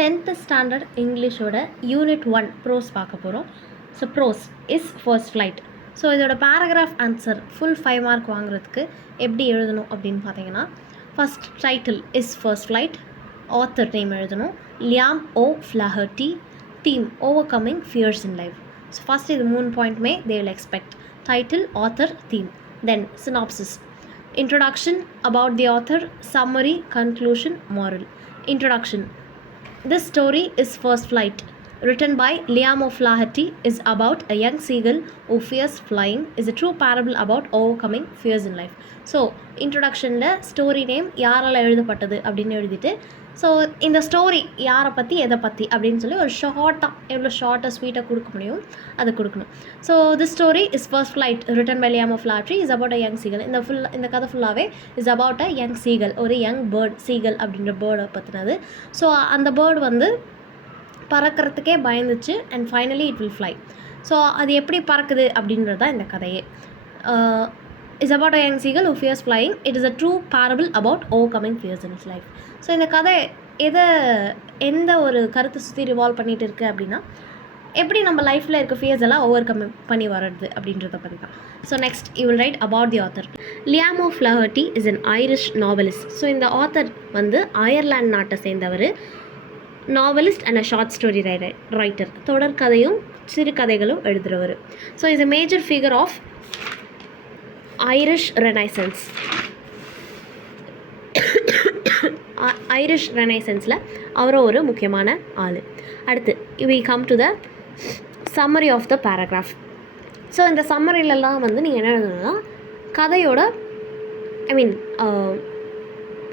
10th standard இங்கிலீஷோட unit 1 prose பார்க்க போகிறோம். So prose is first flight. So இதோட paragraph answer full 5 mark வாங்குறதுக்கு எப்படி எழுதணும் அப்படின்னு பார்த்தீங்கன்னா, first title is first flight, author name எழுதணும், Liam O Flaherty, theme overcoming fears in life. So first இது 3 பாயிண்ட்டுமே they will expect. Title, author, theme. Then synopsis. Introduction, about the author, summary, conclusion, moral. Introduction. This story is First Flight, written by Liam O'Flaherty, is about a young seagull who fears flying, is a true parable about overcoming fears in life. So, introduction la story name யாரால எழுதப்பட்டது அப்படின்னு எழுதிட்டு, so இந்த story யாரை பற்றி எதை பற்றி அப்படின்னு சொல்லி ஒரு ஷார்ட்டாக எவ்வளோ ஷார்ட்டாக ஸ்வீட்டாக கொடுக்க முடியும் அதை கொடுக்கணும். So this story is first flight written by Liam Flaherty is about a young seagull. இந்த கதை ஃபுல்லாகவே is about a young seagull, ஒரு யங் பேர்ட், சீகல் அப்படின்ற பேர்டை பற்றினது. ஸோ அந்த பேர்டு வந்து பறக்கிறதுக்கே பயந்துச்சு and finally it will fly. So அது எப்படி பறக்குது அப்படின்றது தான் இந்த கதையே. Is about a young seagull who fears flying. It is a true parable about overcoming fears in his life. So இந்த கதை எந்த ஒரு கருத்தை சுற்றி ரிவால்வ் பண்ணிகிட்டு இருக்குது அப்படின்னா, எப்படி நம்ம லைஃப்பில் இருக்க ஃபியர்ஸ் எல்லாம் ஓவர் கம் பண்ணி வர்றது அப்படின்றத பற்றி தான். So next you will write about the author. Liam Flaherty is an Irish novelist. So இந்த ஆத்தர் வந்து அயர்லாந்து நாட்டை சேர்ந்தவர், novelist and a short story writer, தொடர்கதையும் சிறுகதைகளும் எழுதுகிறவர். So is a major figure of Irish renaissance. Irish ரெனைசன்ஸில் அவரும் ஒரு முக்கியமான ஆள். அடுத்து we come to the summary of the paragraph. So இந்த சம்மரிலெல்லாம் வந்து நீங்கள் என்ன எழுதணும்னா, கதையோட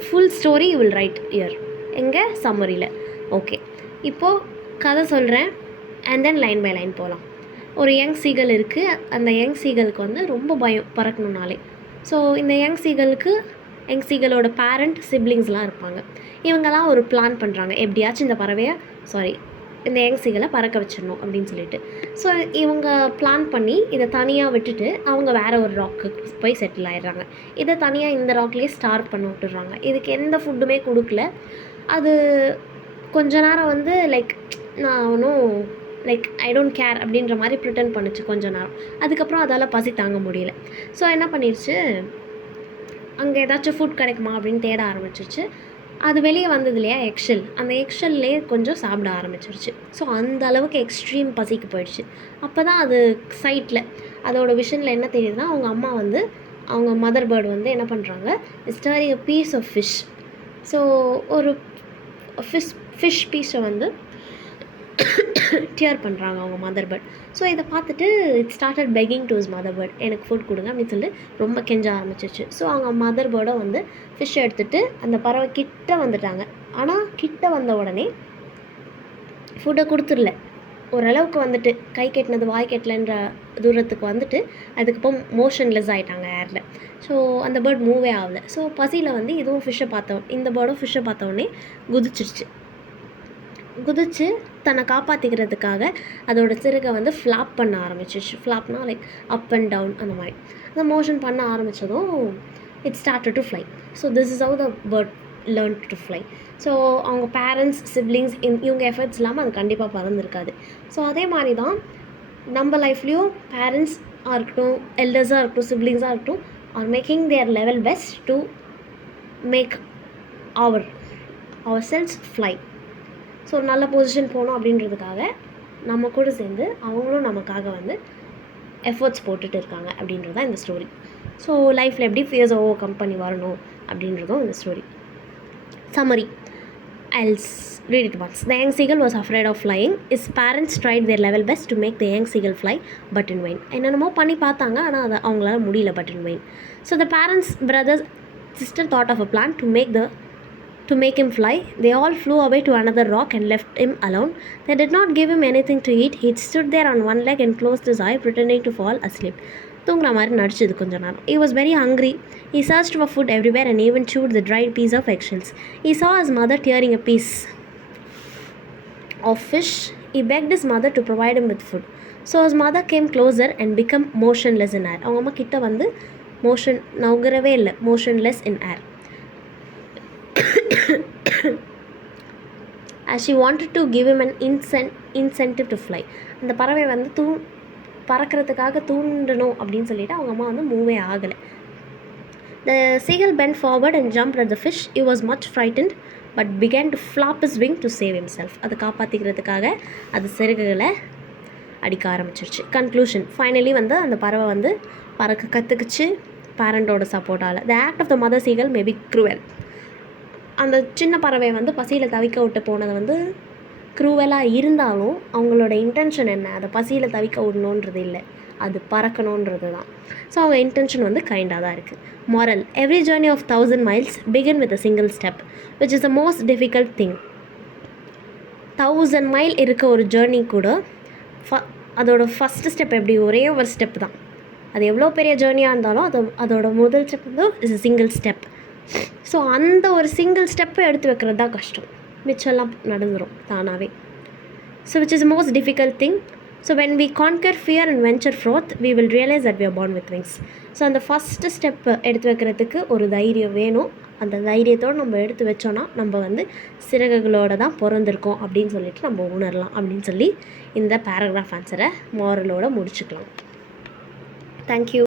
full story you will right year எங்கே சம்மரியில். ஓகே, இப்போது கதை சொல்கிறேன் and then line by line போகலாம். ஒரு யங் சீகல் இருக்குது. அந்த யங் சீகலுக்கு வந்து ரொம்ப பயம் பறக்கணுன்னாலே. ஸோ இந்த யங் சீகலோட பேரண்ட் சிப்ளிங்ஸ்லாம் இருப்பாங்க. இவங்கெல்லாம் ஒரு பிளான் பண்ணுறாங்க, எப்படியாச்சும் இந்த யங் சீகலை பறக்க வச்சிடணும் அப்படின்னு சொல்லிட்டு. ஸோ இவங்க பிளான் பண்ணி இதை தனியாக விட்டுட்டு அவங்க வேறு ஒரு ராக்கு போய் செட்டில் ஆகிடுறாங்க. இதை தனியாக இந்த ராக்லேயே ஸ்டார்ட் பண்ண விட்டுடுறாங்க. இதுக்கு எந்த ஃபுட்டுமே கொடுக்கல. அது கொஞ்ச நேரம் வந்து நான் ஒன்றும் ஐ டோன்ட் கேர் அப்படின்ற மாதிரி ப்ரிட்டன் பண்ணிச்சு கொஞ்ச நேரம். அதுக்கப்புறம் அதால் பசி தாங்க முடியல. ஸோ என்ன பண்ணிடுச்சு, அங்கே ஏதாச்சும் ஃபுட் கிடைக்குமா அப்படின்னு தேட ஆரம்பிச்சிருச்சு. அது வெளியே வந்தது இல்லையா எக்ஷெல், அந்த எக்ஷெல்லே கொஞ்சம் சாப்பிட ஆரம்பிச்சிருச்சு. ஸோ அந்த அளவுக்கு எக்ஸ்ட்ரீம் பசிக்கு போயிடுச்சு. அப்போ தான் அது சைட்டில் அதோட விஷனில் என்ன தெரியுதுன்னா, அவங்க மதர் பேர்டு வந்து என்ன பண்ணுறாங்க, staring a piece of fish. So ஒரு ஃபிஷ் பீஸை வந்து டியர் பண்ணுறாங்க அவங்க மதர் பேர்ட். ஸோ இதை பார்த்துட்டு it started pecking to his mother bird, எனக்கு ஃபுட் கொடுங்க அப்படின்னு சொல்லிட்டு ரொம்ப கெஞ்ச ஆரம்பிச்சிச்சு. ஸோ அவங்க மதர் பேர்டை வந்து ஃபிஷ்ஷை எடுத்துகிட்டு அந்த பறவை கிட்ட வந்துட்டாங்க. ஆனால் கிட்ட வந்த உடனே ஃபுட்டை கொடுத்துடல. ஓரளவுக்கு வந்துட்டு கை கெட்டினது வாய் கெட்டலன்ற தூரத்துக்கு வந்துட்டு அதுக்கப்புறம் மோஷன்லெஸ் ஆகிட்டாங்க ஏரில். ஸோ அந்த பேர்ட் மூவே ஆகலை. ஸோ பசியில் வந்து இதுவும் இந்த பேர்டும் ஃபிஷ்ஷை பார்த்தோடனே குதிச்சு தன்னை காப்பாற்றிக்கிறதுக்காக அதோட சிறுகை வந்து ஃப்ளாப் பண்ண ஆரம்பிச்சிச்சு. ஃப்ளாப்னா அப் அண்ட் டவுன் அந்த மாதிரி அந்த மோஷன் பண்ண ஆரம்பித்ததும் it started to fly. So this is how the bird learn to fly. So அவங்க பேரண்ட்ஸ், சிப்ளிங்ஸ் இவங்க எஃபர்ட்ஸ் இல்லாமல் அது கண்டிப்பாக பறந்துருக்காது. ஸோ அதே மாதிரி தான் நம்ம லைஃப்லேயும் பேரண்ட்ஸாக இருக்கட்டும், எல்டர்ஸாக இருக்கட்டும், சிப்ளிங்ஸாக இருக்கட்டும், are making their level best to make ourselves fly. So நல்ல பொசிஷன் போகணும் அப்படின்றதுக்காக நம்ம கூட சேர்ந்து அவங்களும் நமக்காக வந்து எஃபர்ட்ஸ் போட்டுட்டு இருக்காங்க அப்படின்றது தான் இந்த ஸ்டோரி. ஸோ லைஃப்பில் எப்படி ஃபியர்ஸ் ஓவர் கம் பண்ணி வரணும் அப்படின்றதும் இந்த story. Summary. I'll read it once. The young seagull was afraid of flying. His parents tried their level best to make the young seagull fly, but in vain. என்னென்னமோ பண்ணி பார்த்தாங்க, ஆனால் அதை அவங்களால முடியல, but in vain. So the parents, brothers, sister thought of a plan to make him fly. They all flew away to another rock and left him alone. They did not give him anything to eat. He stood there on one leg and closed his eye, pretending to fall asleep. தூங்குற மாதிரி நடிச்சது கொஞ்ச நேரம். He was very hungry. He searched for food everywhere and even chewed the dried piece of eggshells. He saw his mother tearing a piece of fish. He begged his mother to provide him with food. So his mother came closer and became motionless in air. அவங்க அம்மா கிட்ட வந்து நவுகிறவே இல்லை, motionless in air. as she wanted to give him an incentive to fly. அந்த பறவை வந்து பறக்கிறதுக்காக தூண்டணும் அப்படின்னு சொல்லிட்டு அவங்க அம்மா வந்து மூவே ஆகலை. The seagull bent forward and jumped at the fish. He was much frightened but began to flap his wing to save himself. அதை காப்பாற்றிக்கிறதுக்காக அது சிறகுகளை அடிக்க ஆரம்பிச்சிருச்சு. கன்க்ளூஷன், ஃபைனலி வந்து அந்த பறவை வந்து பறக்க கற்றுக்குச்சு பேரண்டோட சப்போர்ட்டால். The act of the mother seagull may be cruel. அந்த சின்ன பறவை வந்து பசியில் தவிக்க விட்டு போனது வந்து க்ரூவலாக இருந்தாலும் அவங்களோட இன்டென்ஷன் என்ன, அதை பசியில் தவிக்க விடணுன்றது இல்லை, அது பறக்கணுன்றது தான். ஸோ அவங்க இன்டென்ஷன் வந்து கைண்டாக தான் இருக்குது. Moral, every journey of 1000 miles begin with a single step which is the most difficult thing. 1000 mile இருக்க ஒரு ஜேர்னி கூட அதோட ஃபஸ்ட்டு ஸ்டெப் எப்படி, ஒரே ஒரு ஸ்டெப் தான். அது எவ்வளோ பெரிய ஜேர்னியாக இருந்தாலும் அதோட முதல் ஸ்டெப் வந்து is a single step. So அந்த ஒரு சிங்கிள் ஸ்டெப்பை எடுத்து வைக்கிறது தான் கஷ்டம், மிச்சம்லாம் நடந்துடும் தானாகவே. So which is most difficult thing. So when we conquer fear and venture forth we will realise that we are born with wings. So அந்த ஃபஸ்ட்டு ஸ்டெப்பை எடுத்து வைக்கிறதுக்கு ஒரு தைரியம் வேணும். அந்த தைரியத்தோடு நம்ம எடுத்து வச்சோன்னா நம்ம வந்து சிறகுகளோடு தான் பிறந்திருக்கோம் அப்படின்னு சொல்லிட்டு நம்ம உணரலாம் அப்படின்னு சொல்லி இந்த பேராகிராஃப் ஆன்சரை மாரலோடு முடிச்சுக்கலாம். தேங்க்யூ.